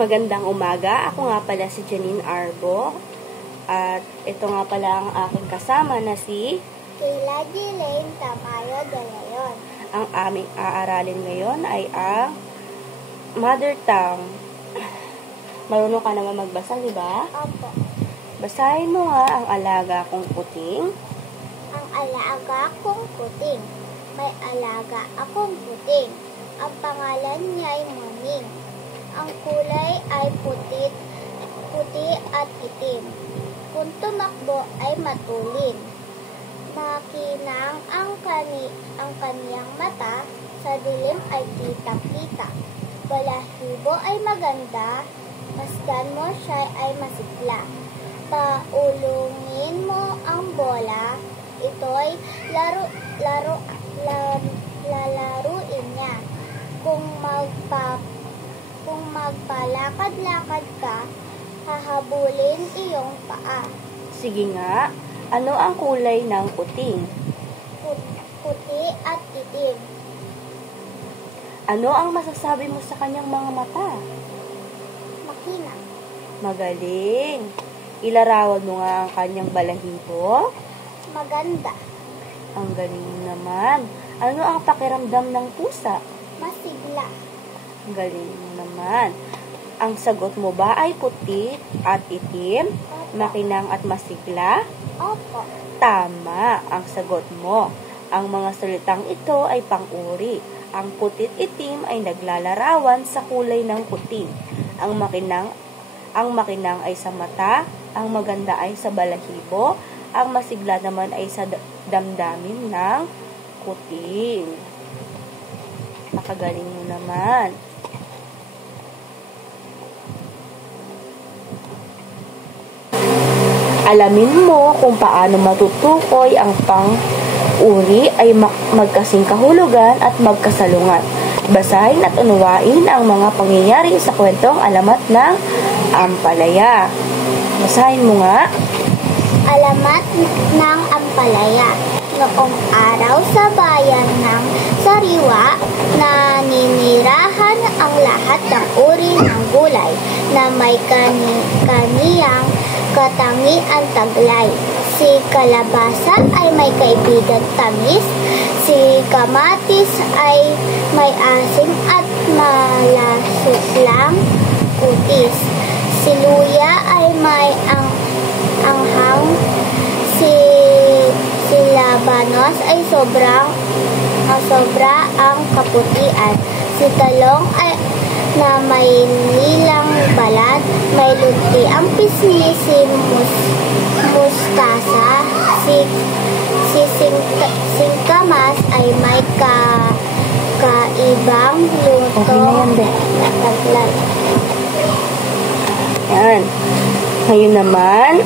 Magandang umaga. Ako nga pala si Janine Arbo. At ito nga pala ang aking kasama na si Kayla Jelaine Tamayo de Leon. Ang aming aaralin ngayon ay ang Mother Tongue. Marunong ka naman magbasa, di ba? Opo. Basahin mo nga ang alaga kong puting. Ang alaga kong puting. May alaga akong puting. Ang pangalan niya ay Muning. Ang kulay ay puti at itim. Kung tumakbo ay matulin. Makinang ang kaniyang mata, sa dilim ay kitang-kita. Balahibo ay maganda, masdan mo siya ay masigla. Paulungin mo ang bola, ito'y lalaruin niya. Kung magpalakad-lakad ka, hahabulin iyong paa. Sige nga, ano ang kulay ng puting? Puti at itim. Ano ang masasabi mo sa kanyang mga mata? Makina. Magaling. Ilarawan mo nga ang kanyang balahibo. Maganda. Ang galing naman. Ano ang pakiramdam ng pusa? Masigla. Ang galing naman. Ang sagot mo ba ay puti at itim, makinang at masigla? Opo. Tama ang sagot mo. Ang mga salitang ito ay pang-uri. Ang putit itim ay naglalarawan sa kulay ng puting. Ang makinang ay sa mata, ang maganda ay sa balahibo, ang masigla naman ay sa damdamin ng kuting. Nakagaling mo naman. Alamin mo kung paano matutukoy ang pang-uri ay magkasing kahulugan at magkasalungat. Basahin at unawain ang mga pangyayari sa kwentong Alamat ng Ampalaya. Basahin mo nga. Alamat ng Ampalaya. Noong araw sa bayan ng Sariwa, naninirahan ang lahat ng uri ng gulay na may kaniyang katangian taglay. Si kalabasa ay may kaibigang tamis, si kamatis ay may asim at malasutlang kutis, si luya ay may anghang, si labanos ay sobra ang kaputian, si talong ay na may nilang balat, may lunti ang pisngi, si mustasa, si singkamas ay may kaibang luto. Taglay. Yan. Ngayon naman,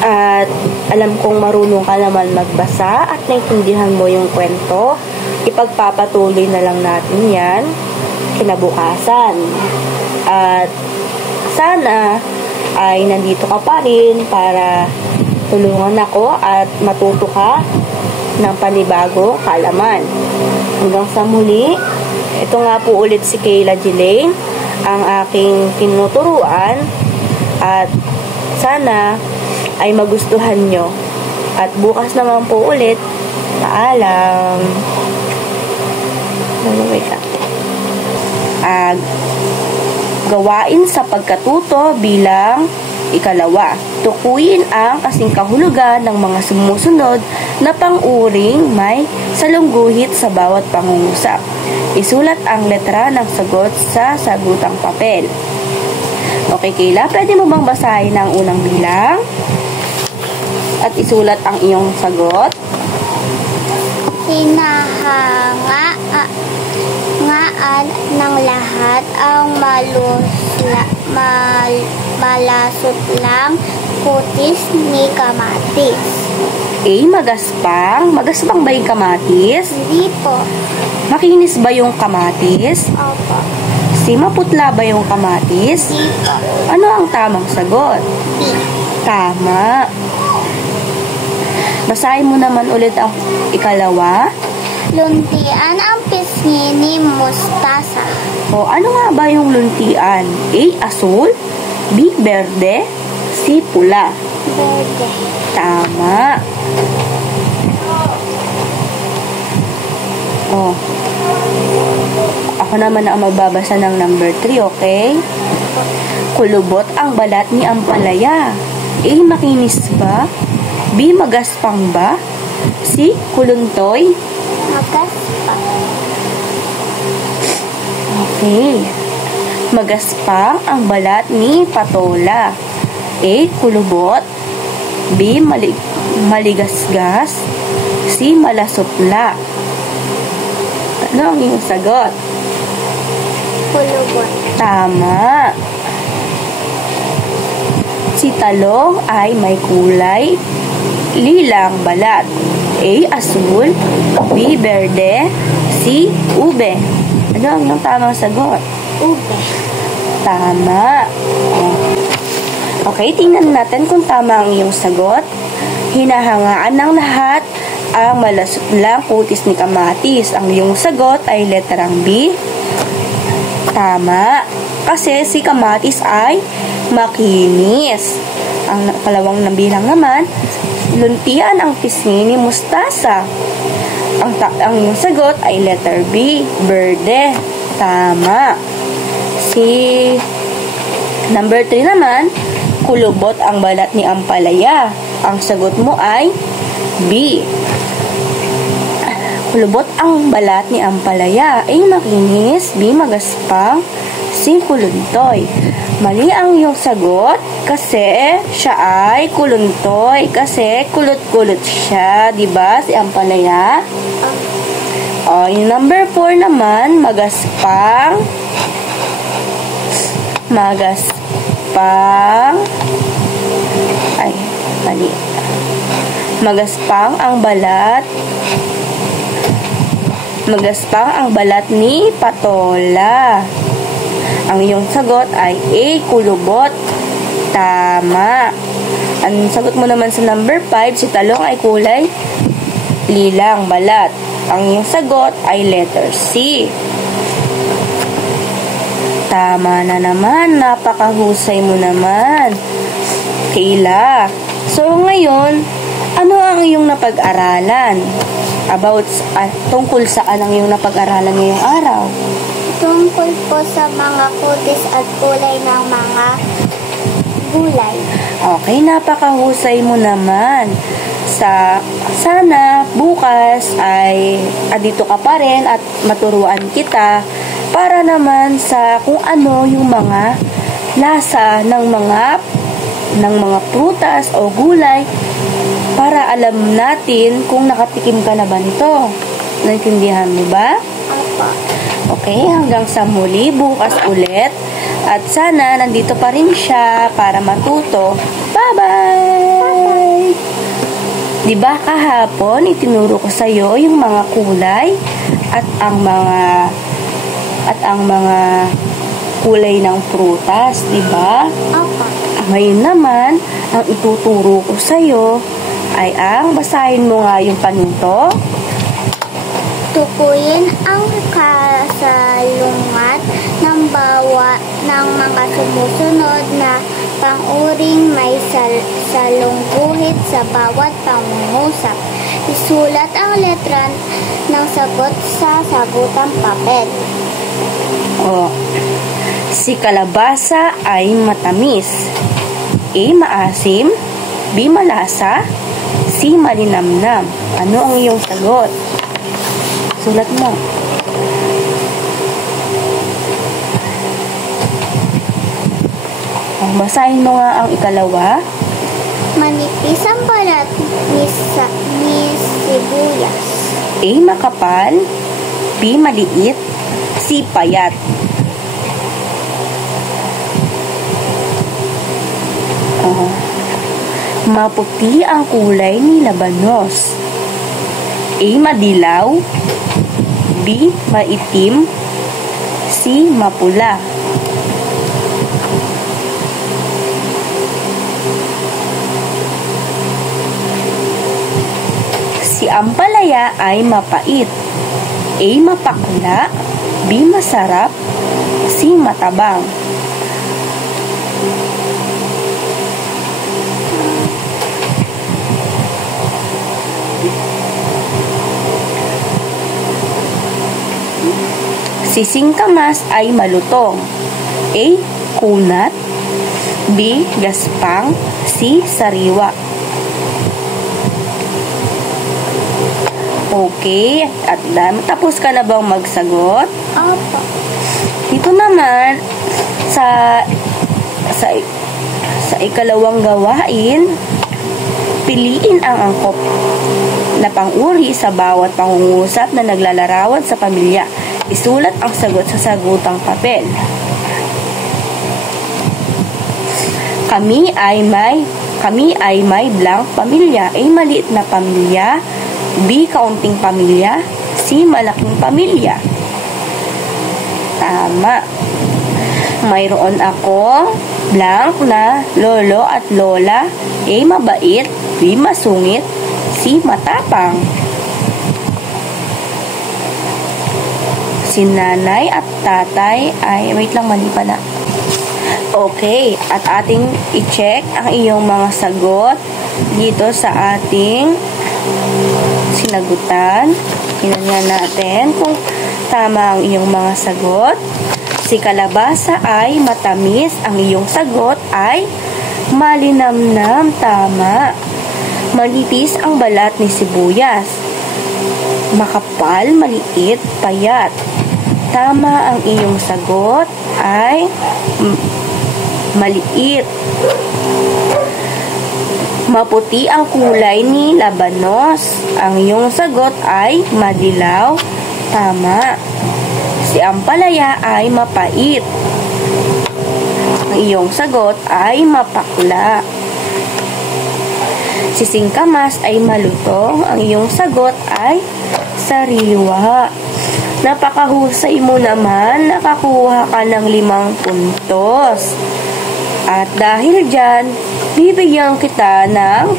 at alam kong marunong ka naman magbasa at naintindihan mo yung kwento, ipagpapatuloy na lang natin yan kinabukasan. At sana ay nandito ka pa rin para tulungan ako at matuto ka ng panibagong kaalaman. Hanggang sa muli, ito nga po ulit si Kayla Jelaine, ang aking tinuturuan, at sana ay magustuhan nyo. At bukas naman po ulit, paalam. Gawain sa pagkatuto bilang ikalawa. Tukuyin ang kasing kahulugan ng mga sumusunod na pang-uring may salungguhit sa bawat pangungusap. Isulat ang letra ng sagot sa sagutang papel. Okay, Kayla, pwede mo bang basahin ang unang bilang? At isulat ang iyong sagot? Hinahangaan ng lahat ang malasutlang kutis ni kamatis. Magaspang. Magaspang ba yung kamatis? Hindi po. Makinis ba yung kamatis? Opo. Maputla ba yung kamatis? Hindi po. Ano ang tamang sagot? Tama. Basahin mo naman ulit ang ikalawa. Luntian ang pisngi ni mustasa. O ano nga ba yung luntian? A. Asul, B. Berde, C. Pula. Berde. Tama. O. Ako naman ang magbabasa ng number 3, okay? Kulubot ang balat ni Ampalaya. A. Makinis ba? B. Magaspang ba? C. Kuluntoy? Magaspang. Okay. Magaspang ang balat ni Patola. A. Kulubot. B. Maligasgas. C. Malasupla. Ano ang iyong sagot? Kulubot. Tama. Si talong ay may kulay lilang balat. A. Asul, B. Berde, C. Ube. Ano ang iyong tamang sagot? Ube. Tama. Okay, tingnan natin kung tama ang iyong sagot. Hinahangaan ng lahat ang malasuplang kutis ni kamatis. Ang iyong sagot ay letrang B. Tama. Kasi si kamatis ay makinis. Ang kalawang nabilang naman, luntian ang pisngi ni mustasa. Ang iyong sagot ay letter B, berde. Tama. Si number 3 naman, kulubot ang balat ni Ampalaya. Ang sagot mo ay B. Kulubot ang balat ni Ampalaya. A. Makinis, B. Magaspang, C. Kuluntoy. Mali ang iyong sagot kasi siya ay kuluntoy. Kasi kulot-kulot siya. Diba si Ampalaya? O, yung number 4 naman, magaspang. Ay, mali. Magaspang ang balat. Magaspang ang balat ni Patola. Ang iyong sagot ay A. Kulubot. Tama. Ang sagot mo naman sa number 5, si talong ay kulay lilang balat. Ang iyong sagot ay letter C. Tama na naman. Napakahusay mo naman, Kayla. So, ngayon, ano ang iyong napag-aralan? Tungkol saan ang iyong napag-aralan ngayong araw? Tungkol po sa mga kutis at kulay ng mga gulay. Okay, napakahusay mo naman. Sana bukas ay dito ka pa rin at maturuan kita para naman sa kung ano yung mga lasa ng mga prutas o gulay para alam natin kung nakatikim ka na ba nito. Naintindihan mo ba? Opo. Okay, hanggang sa muli, bukas ulit. At sana nandito pa rin siya para matuto. Bye-bye! Diba kahapon, itinuro ko sa iyo yung mga kulay at ang mga kulay ng prutas, diba? Opo. Ngayon naman, ang ituturo ko sa iyo ay basahin mo nga yung panuto. Tukuyin ang kasalungat ng mga sumusunod na pang-uring may salungguhit sa bawat pangungusap. Isulat ang letra ng sagot sa sagutang papel. Si kalabasa ay matamis. A. Maasim. B. Malasa. C. Malinamnam. Ano ang iyong sagot? Sulat mo. Basahin mo nga ang ikalawa. Manipis ang balat ni sibuyas. A. Makapal. B. Maliit. C. Payat. Maputi ang kulay ni labanos. A. Madilaw. B. Maitim. C. Mapula. C. Si ampalaya ay mapait. A. Mapakla. B. Masarap. C. Matabang. Si singkamas ay malutong. A. Kunat. B. Gaspang. C. Sariwa. Okay, at tapos ka na bang magsagot? Opo. Dito naman, sa ikalawang gawain, piliin ang angkop na pang-uri sa bawat pangungusap na naglalarawan sa pamilya. Isulat ang sagot sa sagutang papel. Kami ay may blank pamilya. A. Maliit na pamilya. B. Kaunting pamilya. C. Malaking pamilya. Tama. Mayroon ako blank na lolo at lola. A. Mabait. B. Masungit. C. Matapang. Si nanay at tatay ay, wait lang, mali pala. Okay, at ating i-check ang iyong mga sagot dito sa ating sinagutan. Tingnan nga natin kung tama ang iyong mga sagot. Si kalabasa ay matamis. Ang iyong sagot ay malinamnam. Tama. Manipis ang balat ni sibuyas. Makapal, maliit, payat. Tama, ang iyong sagot ay maliit. Maputi ang kulay ni labanos. Ang iyong sagot ay madilaw. Tama. Si ampalaya ay mapait. Ang iyong sagot ay mapakla. Si singkamas ay malutong. Ang iyong sagot ay sariwa. Napakahusay mo naman. Nakakuha ka ng 5 puntos. At dahil dyan, bibigyan kita ng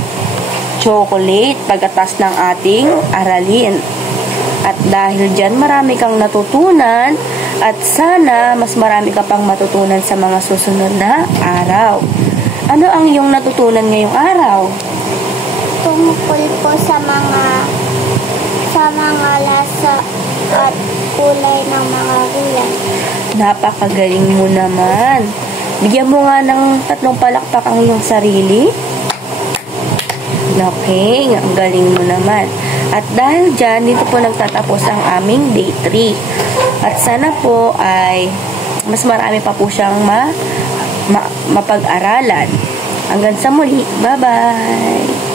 chocolate pagkatas ng ating aralin. At dahil dyan, marami kang natutunan at sana mas marami ka pang matutunan sa mga susunod na araw. Ano ang iyong natutunan ngayong araw? Tungkol po sa mga lasa at kulay ng mga gulay. Napakagaling mo naman. Bigyan mo nga ng 3 palakpak ang iyong sarili. Okay, ang galing mo naman. At dahil dyan, dito po nagtatapos ang aming day 3. At sana po ay mas marami pa po siyang mapag-aralan. Hanggang sa muli. Bye-bye!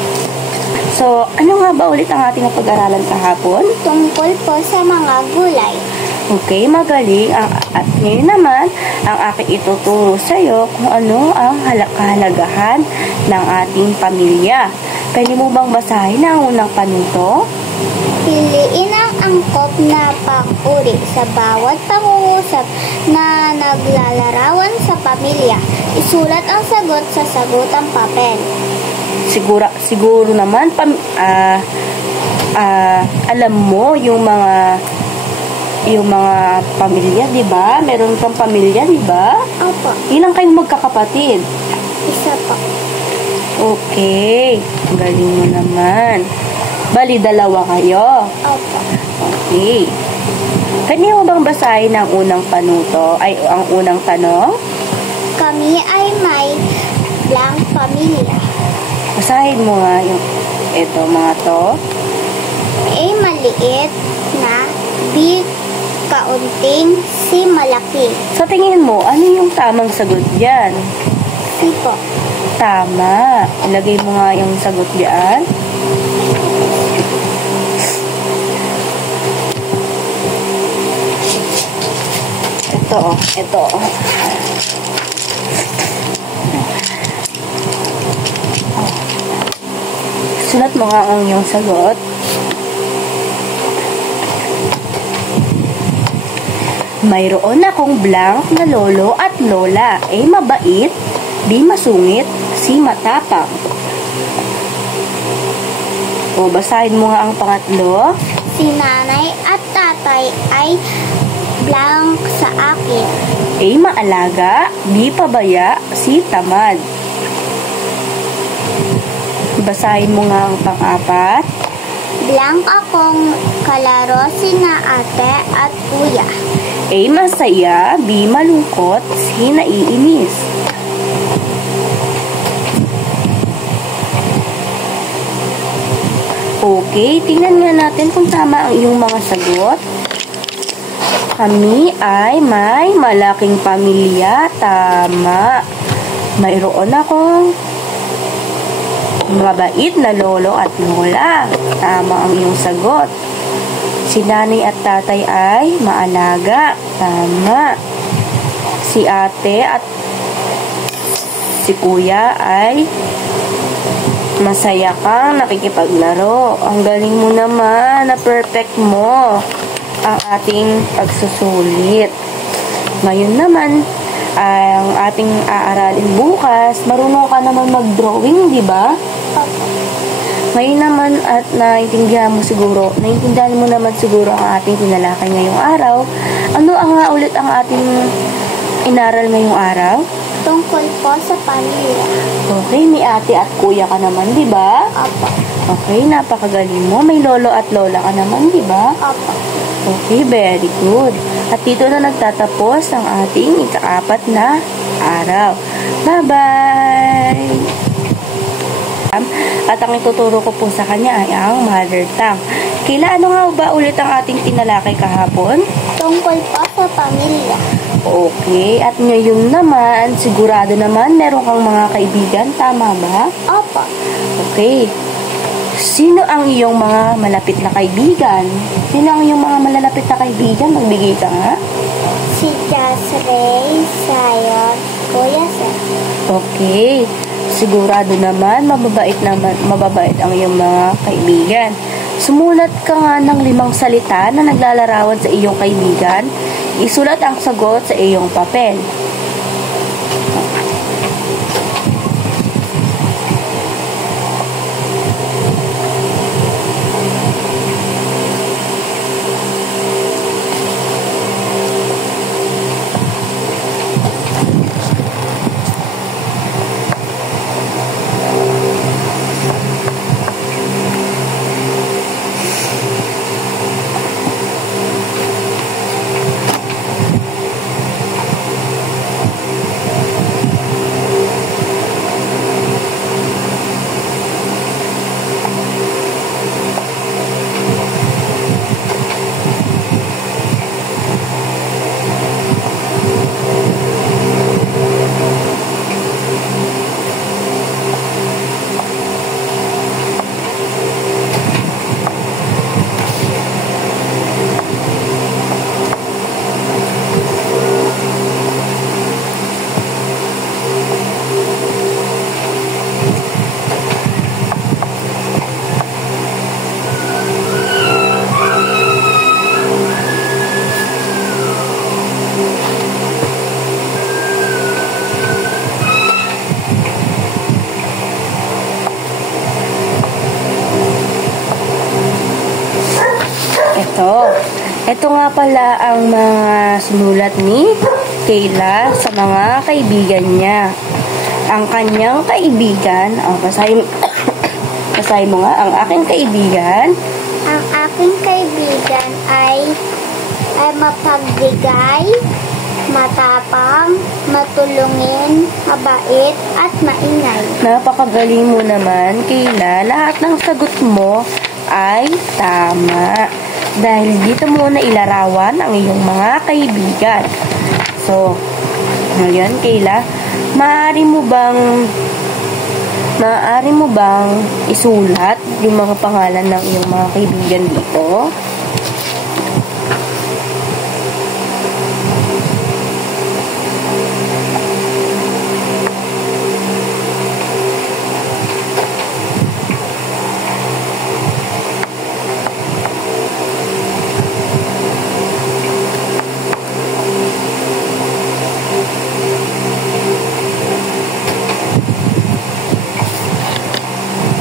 So, ano nga ba ulit ang ating pag-aralan kahapon? Tungkol po sa mga gulay. Okay, magaling. At ngayon naman, ang aking ituturo sa iyo kung ano ang kahalagahan ng ating pamilya. Pwede mo bang basahin ang unang panuto? Piliin ang angkop na pang-uri sa bawat pangungusap na naglalarawan sa pamilya. Isulat ang sagot sa sagutang papel. Siguro naman alam mo yung mga pamilya, 'di ba? Meron kang pamilya, 'di ba? Opo. Ilang kayong magkakapatid? Isa po. Okay. Galing mo naman. Bali, 2 kayo. Opo. Okay. Pwede mo bang basahin ang unang panuto? Ay, ang unang tanong? Kami ay may blank pamilya. Basahin mo nga yung mga to. A. Maliit na. B. Kaunting. C. Malaki. Sa tingin mo, ano yung tamang sagot dyan? C po. Tama. Ilagay mo nga yung sagot dyan. Ito. Sulat mo nga ang iyong sagot. Mayroon akong blank na lolo at lola. A. Mabait. B. Masungit. C. Matapang. O, basahin mo nga ang pangatlo. Si nanay at tatay ay blank sa akin. A. Maalaga. B. Pabaya. C. Tamad. Basahin mo nga ang pang-apat. Blank akong kalaro sina ate at kuya. A. Masaya. B. Malungkot. C. Naiinis. Okay, tingnan nga natin kung tama ang iyong mga sagot. Kami ay may malaking pamilya. Tama. Mayroon akong mabait na lolo at lola. Tama ang iyong sagot. Si nanay at tatay ay maalaga. Tama. Si ate at si kuya ay masaya kang nakikipaglaro. Ang galing mo naman, na perfect mo ang ating pagsusulit. Ngayon naman, ang ating aaralin bukas, marunong ka naman mag-drawing, di ba? Ngayon naman, at naintindihan mo naman siguro ang ating tinalakay ngayong araw. Ano nga ulit ang ating inaral ngayong araw? Tungkol po sa pamilya. Okay, may ate at kuya ka naman, di ba? Opo. Okay, napakagaling mo. May lolo at lola ka naman, di ba? Opo. Okay, very good. At dito na nagtatapos ang ating ika-4 na araw. Bye-bye! At ang ituturo ko po sa kanya ay ang mother tongue. Kayla, ano nga ba ulit ang ating tinalakay kahapon? Tungkol po sa pamilya. Okay, at ngayon naman, sigurado naman meron kang mga kaibigan, tama ba? Opo. Okay. Sino ang iyong mga malapit na kaibigan? Sino ang iyong mga malalapit na kaibigan? Magbigay ka nga. Si Jasray, Sayon, Kuya Sir. Okay. Sigurado naman, mababait ang iyong mga kaibigan. Sumulat ka nga ng 5 salita na naglalarawan sa iyong kaibigan. Isulat ang sagot sa iyong papel. Ito nga pala ang mga sinulat ni Kayla sa mga kaibigan niya. Ang kanyang kaibigan, basahin mo nga, ang aking kaibigan. Ang aking kaibigan ay mapagbigay, matapang, matulungin, mabait, at maingay. Napakagaling mo naman, Kayla. Lahat ng sagot mo ay tama. Dahil dito muna ilarawan ang iyong mga kaibigan. So, ngayon, Kayla, maaari mo bang isulat yung mga pangalan ng iyong mga kaibigan dito?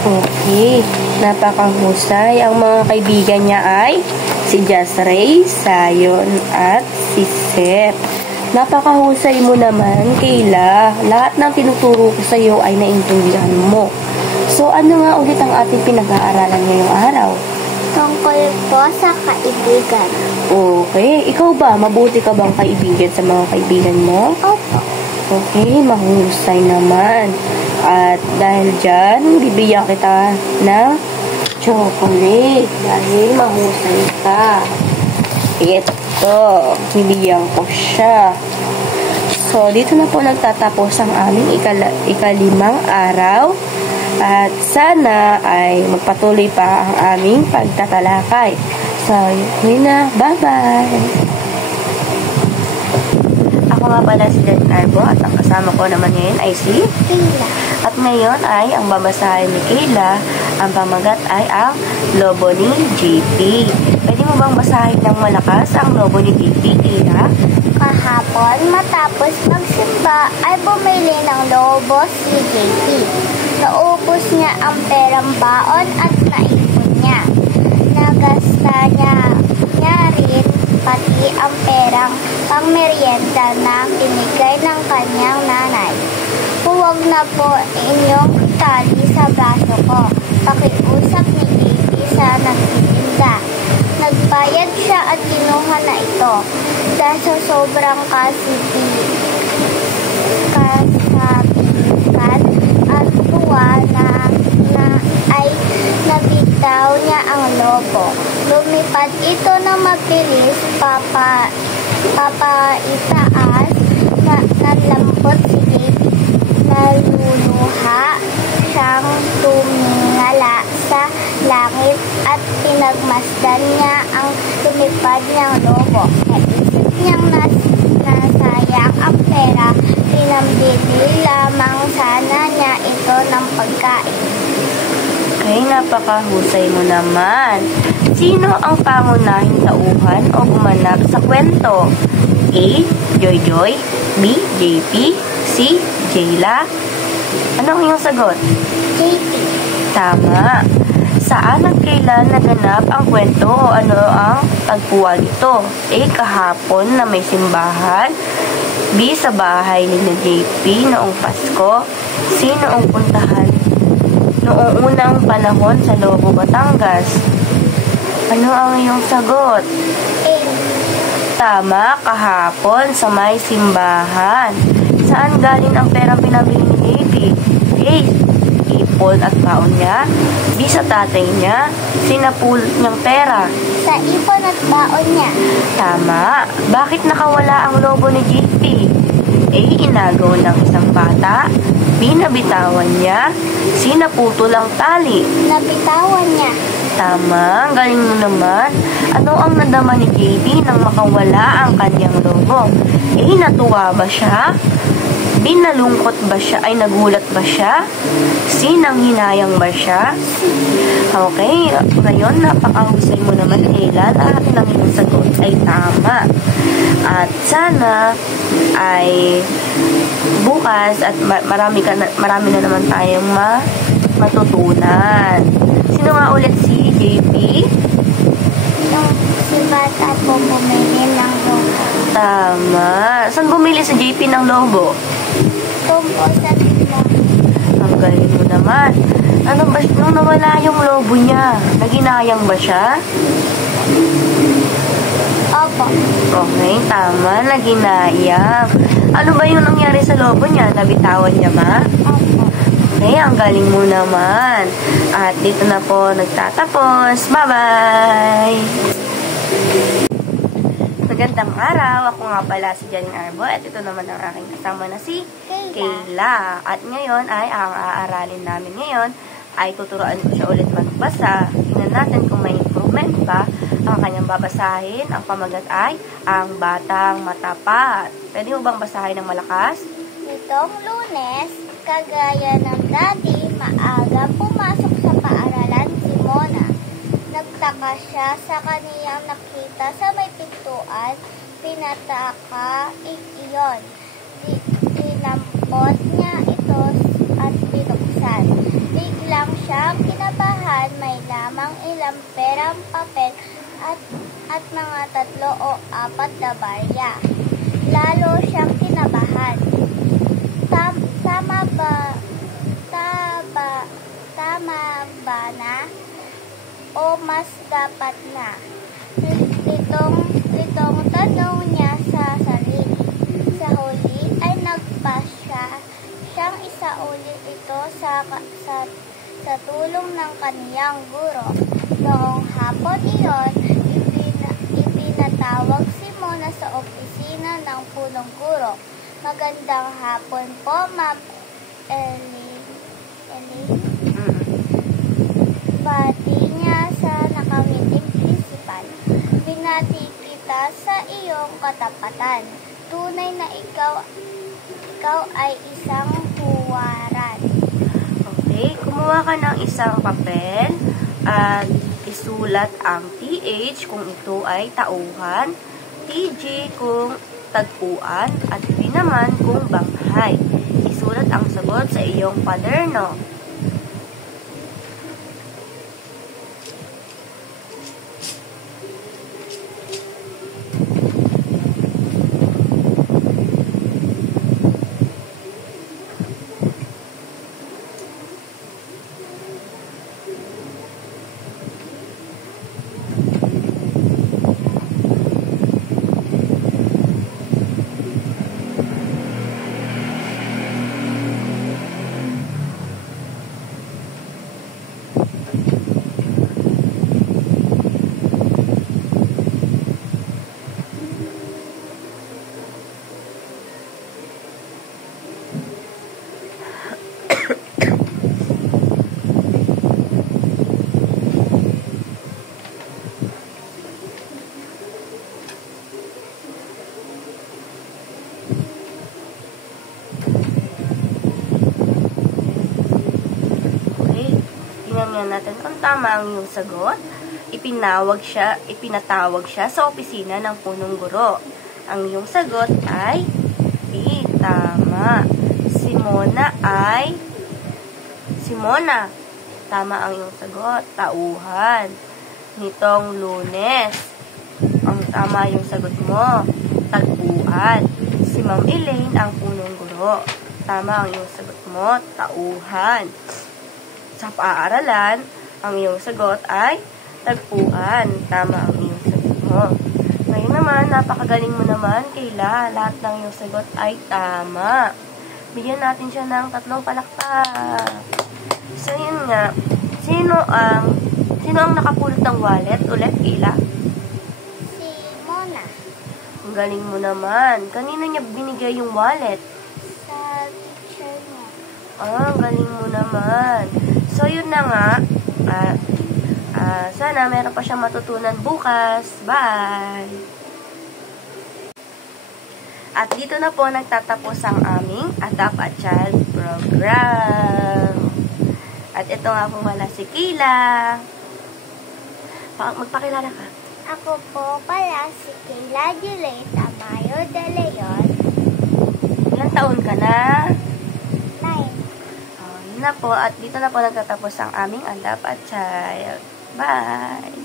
Okay. Napakahusay. Ang mga kaibigan niya ay si Jasray, Sayon, at si Seth. Napakahusay mo naman, Kayla. Lahat ng tinuturo ko sa iyo ay naintindihan mo. So, ano nga ulit ang ating pinag-aaralan ngayong araw? Tungkol po sa kaibigan. Okay. Ikaw ba? Mabuti ka bang kaibigan sa mga kaibigan mo? Opo. Okay, mahusay naman. At dahil dyan, bibigyan kita ng chocolate. Dahil mahusay ka. Ito, bibigyan ko siya. So, dito na po nagtatapos ang aming ikalimang araw. At sana ay magpatuloy pa ang aming pagtatalakay. So, yun na. Bye-bye! Ako nga pala si Jen Arbo at ang kasama ko naman ngayon ay si Kayla. At ngayon ay ang babasahin ni Kayla. Ang pamagat ay ang Lobo ni JP. Pwede mo bang basahin ng malakas ang Lobo ni JP, Kayla? Kahapon, matapos magsimba, ay bumili ng lobo si JP. Naubos niya ang perang baon at naipon niya. Nagasta niya rin pati ang perang pangmeryenda na binigay ng kanyang nanay. Huwag na po inyong itali sa braso ko. Pakiusap ni JP sa nagtitinda. Nagbayad siya at kinuha na ito. Dahil sa sobrang kasabihan at tuwa ay nabitaw niya ang lobo. Lumipad ito na mabilis papaitaas na nalambot si JP. Naluluha siyang tumingala sa langit at pinagmasdan niya ang lumipad niyang lobo. Naisip niyang nasayang ang pera, pinambili lamang sana niya ito ng pagkain. Okay, napakahusay mo naman. Sino ang pangunahing tauhan o gumanap sa kwento? A. Joy-Joy, B. JP, C. Jayla. Ano ang iyong sagot? JP. Tama. Saan at kailan naganap ang kwento o ano ang tagpuan ito? A. Kahapon na may simbahan. B. Sa bahay ni JP noong Pasko. C. Noong puntahan noong unang panahon sa Lobo, Batangas. Ano ang iyong sagot? A. Tama, kahapon sa may simbahan. Saan galing ang perang pinabili ni JP? A. Ipon at baon niya. B. Sa tatay niya. Sinapulot niyang pera. Sa ipon at baon niya. Tama. Bakit nakawala ang lobo ni JP? A. Inagaw ng isang bata. B. Nabitawan niya. C. Naputol ang tali. Nabitawan niya. Tama. Ang galing mo naman. Ano ang nadama ni JP nang makawala ang kanyang lobo? A. Natuwa ba siya? B. Nalungkot ba siya? Ay, nagulat ba siya? C. Nanghinayang ba siya? Okay. Ngayon, napakahusay mo naman, Kayla. Lahat ng iyong sagot ay tama. At sana ay bukas at marami na naman tayong matutunan. Sino nga ulit si JP? Nung si bata po bumili ng lobo. Tama. Saan bumili si JP ng lobo? Tumpo sa simbahan. Ang galing mo naman. Ano ba, nung nawala yung lobo niya, naginayang ba siya? Opo. Okay, tama, naginayang. Ano ba yung nangyari sa lobo niya? Nabitawan niya ba? Opo. Okay, ang galing mo naman. At dito na po nagtatapos. Bye-bye! Magandang araw. Ako nga pala si Janine Arbo at ito naman ang aking kasama na si Kayla. At ngayon ay ang aaralin namin ngayon ay tuturuan ko siya ulit magbasa. Tingnan natin kung may improvement ba ang kanyang babasahin. Ang pamagat ay ang Batang Matapat. Pwede mo bang basahin ng malakas? Nitong Lunes, kagaya ng dati, maaga pumasok sa paaralan si Mona. Nagtaka siya sa kaniyang nakita sa may pintuan, pinataka iyon. Dinampot niya ito at binuksan. Biglang siya kinabahan, may lamang ilang perang papel at mga 3 o 4 na barya. Lalo siyang kinabahan. Tama ba na? O mas dapat na? Litong tanong niya sa sarili. Sa huli ay nagpasya siyang isauli ito sa tulong ng kaniyang guro. Noong hapon iyon, ipinatawag si Mona sa opisina ng punong guro. Magandang hapon po, Ma'am Elaine. Bati niya sa nakangiting principal. Binati kita sa iyong katapatan. Tunay na ikaw ay isang huwaran. Okay, kumuha ka ng isang papel at isulat ang TH kung ito ay tauhan, TJ kung tagpuan, at B naman kung banghay. Isulat ang sagot sa iyong kwaderno. Tingnan natin kung tama ang iyong sagot. Ipinatawag siya sa opisina ng punong guro. Ang iyong sagot ay B. Tama. Simona. Tama ang iyong sagot. Tauhan. Nitong Lunes. Ang tama yung sagot mo. Tagpuan. Si Ma'am Elaine ang punong guro. Tama ang iyong sagot mo. Tauhan. Sa paaralan, ang iyong sagot ay tagpuan. Tama ang iyong sagot mo. Ngayon naman, napakagaling mo naman, Kayla. Lahat ng iyong sagot ay tama. Bigyan natin siya ng 3 palakpak. So, yun nga. Sino ang nakapulot ng wallet ulit, Kayla? Si Mona. Ang galing mo naman. Kanino niya binigay yung wallet? Sa teacher niya. Ang galing mo naman. So, yun na nga. Sana meron pa siyang matutunan bukas. Bye! At dito na po nagtatapos ang aming Adapt a Child program. At ito nga po wala si Kayla. Magpakilala ka. Ako po pala si Kayla Julieta Mayo de Leon. Ilang taon ka na? 9. Yun na po. At dito na po nagtatapos ang aming Adapt a Child. Bye!